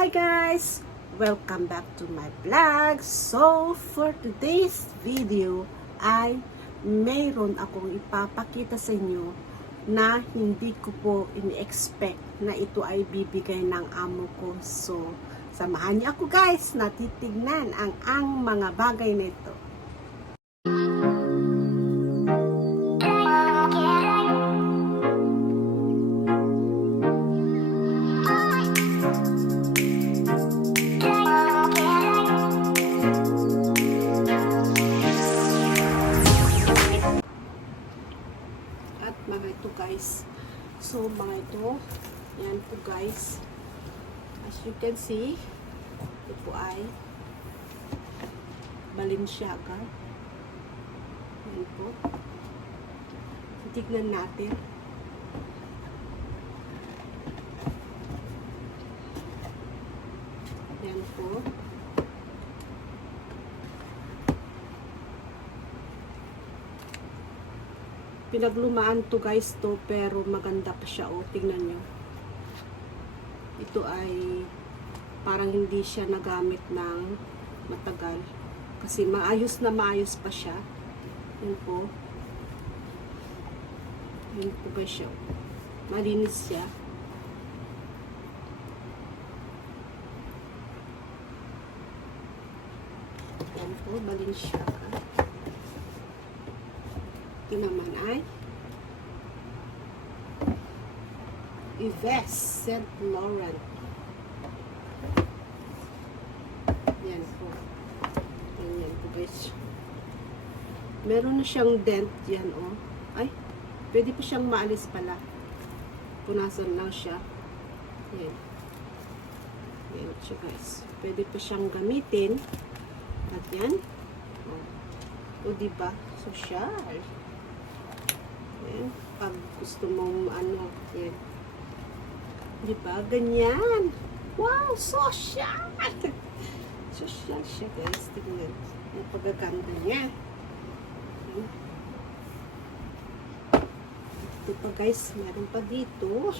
Hi guys! Welcome back to my vlog. So, for today's video ay mayroon akong ipapakita sa inyo na hindi ko po ini-expect na ito ay bibigay ng amo ko. So, samahan niyo ako guys na titignan ang mga bagay nito. Mga ito guys, so mga ito, yan po guys, as you can see, ito po ay Balenciaga. Yan po, tignan natin. Yan po, pinaglumaan to guys to, pero maganda pa siya. O, tingnan nyo. Ito ay parang hindi siya nagamit ng matagal. Kasi maayos na maayos pa siya. Yan po. Yan po guys siya. Malinis siya. Yan po, Balenciaga. Ito naman ay Yves Saint Laurent. Yan po. Yan po guys. Meron na siyang dent yan, oh. Ay, pwede pa siyang maalis pala. Punasan lang siya. Yan. Yan siya guys. Pwede pa siyang gamitin. At yan. O diba? Social. Yan. Pag gusto mong ano, yan. Diba? Ganyan. Wow! Social! Social siya guys. Tignan. Ang pagaganda niya. Ito pa guys. Meron pa dito.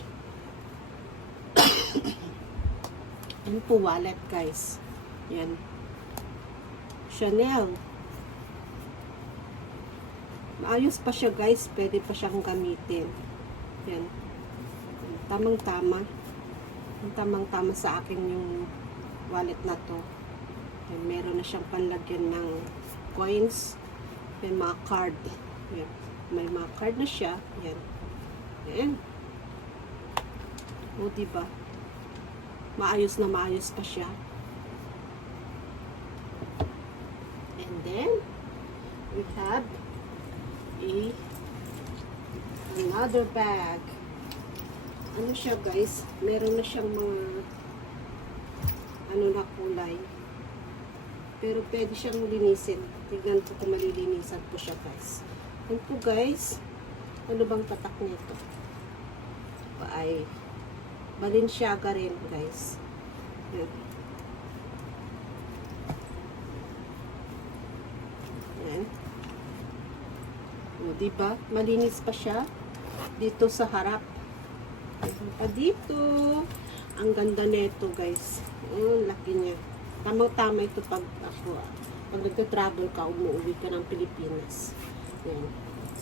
Ano po wallet guys. Yan. Chanel. Maayos pa siya guys, pwede pa siyang gamitin. Yan. Tamang-tama. Tamang-tama sa akin yung wallet na to. Yan. Meron na siyang panlagyan ng coins. Yan, mga card. Yan. May mga card na siya. Yan. Yan. O, diba? Maayos na maayos pa siya. And then, we have another bag. Ano siya guys, meron na siyang mga ano na kulay, pero pwede siyang linisin. Tignan ko kung malilinisan po siya guys. Yan po guys. Ano bang tatak nito? Ay Balenciaga rin guys. Yan. Yan. O, diba? Malinis pa siya dito sa harap. Pa dito. Ang ganda nito guys. Laki niya. Tamang-tama ito pag ako, pag nagta-travel ka, umuwi ka ng Pilipinas. Yan.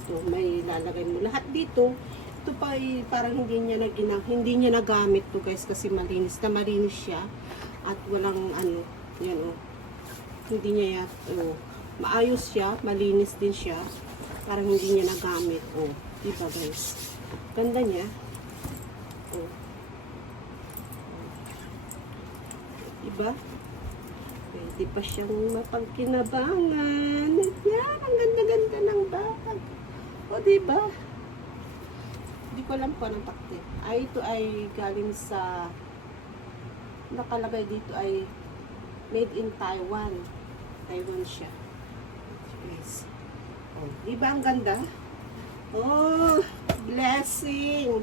So, may lalagay mo lahat dito. Ito pa ay parang hindi niya nagamit to guys, kasi malinis na malinis siya. At walang ano, yan o. Hindi niya maayos siya, malinis din siya. Parang hindi niya nagamit. Oh, diba guys? Ganda niya. Oh. Diba? Pwede pa siyang mapagkinabangan. Yan, ang ganda-ganda ng bag. Oh, diba? Hindi ko alam kung anong takte. Ay, ito ay galing sa, nakalagay dito ay made in Taiwan. Taiwan siya. Guys. Oh, diba ang ganda? Oh, blessing.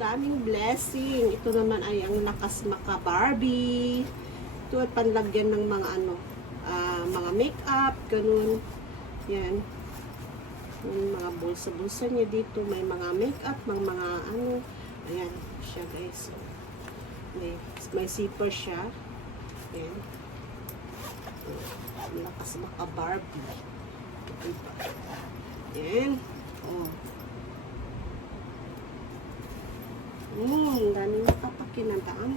Daming blessing. Ito naman ay ang lakas maka Barbie. Ito ay panlagyan ng mga ano, mga makeup, ganun. Yan. Yung mga bulsa-bulsa niya dito, may mga makeup, mga ano. Ayan siya guys. May zipper siya. Ayan. Lakas maka-Barbie. Diba? Ayan. Oh. Daming makapakinabang.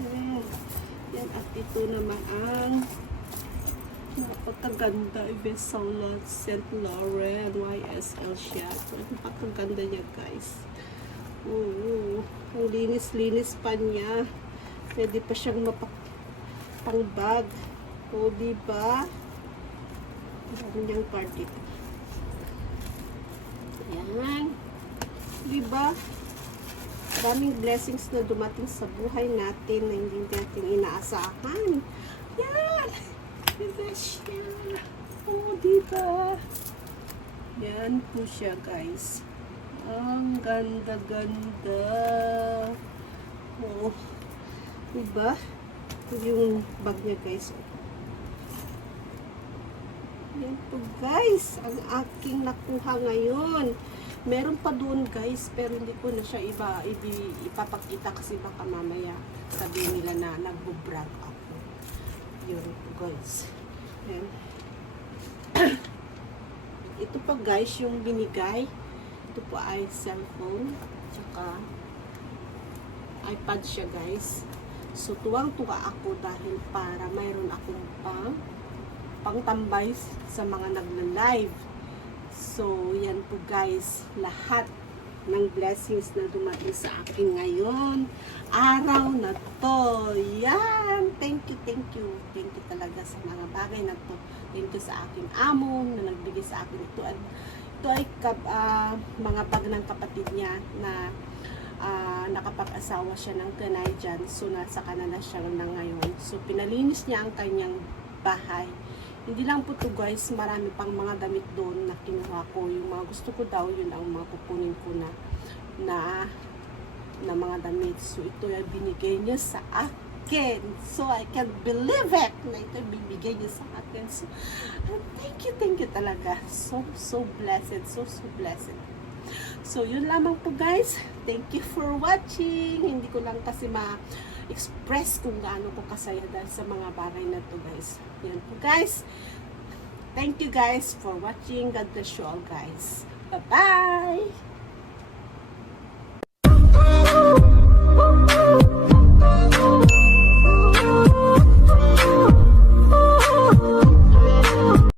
Yan, at ito naman ang napakaganda. Yves Saint Laurent YSL siya. Napakaganda niya, guys. Ang linis-linis pa niya. Pwede pa siyang pang bag. O, diba? Ang niyang card dito. Yan. Diba? Daming blessings na dumating sa buhay natin na hindi natin inaasahan. Yan! Diba siya? O, diba? Yan po siya, guys. Ang ganda-ganda. Oh, diba? Yung bag niya, guys. Yan po, guys. Ang aking nakuha ngayon. Meron pa doon, guys, pero hindi ko na siya ipapakita kasi baka mamaya sabihin nila na nagbo-brag ako. Yun po, guys. Yan. Ito pa, guys, yung binigay. Ito po ay cellphone. Tsaka iPad siya, guys. So, tuwang-tuwa ako dahil para mayroon akong pangtambay sa mga nagla-live. So, yan po, guys. Lahat ng blessings na dumating sa akin ngayon. Araw na to. Yan. Thank you, thank you. Thank you talaga sa mga bagay na to. Thank you sa aking amo na nagbigay sa akin ito. Ito ay mga bag ng kapatid niya na nakapag-asawa siya ng Canadian. So, nasa Canada siya na ngayon. So, pinalinis niya ang kanyang bahay. Hindi lang po to, guys, marami pang mga damit doon na kinuha ko. Yung mga gusto ko daw, yun ang mga kukunin ko na mga damit. So, ito ay binigay niya sa akin. So, I can't believe it na ito bibigay niya sa akin. So, thank you talaga. So blessed. So blessed. So, yun lamang po, guys. Thank you for watching. Hindi ko lang kasi express kung gaano ko kasaya dahil sa mga bagay na to, guys. Yan po, guys. Thank you, guys, for watching. God bless you all, guys. Bye-bye!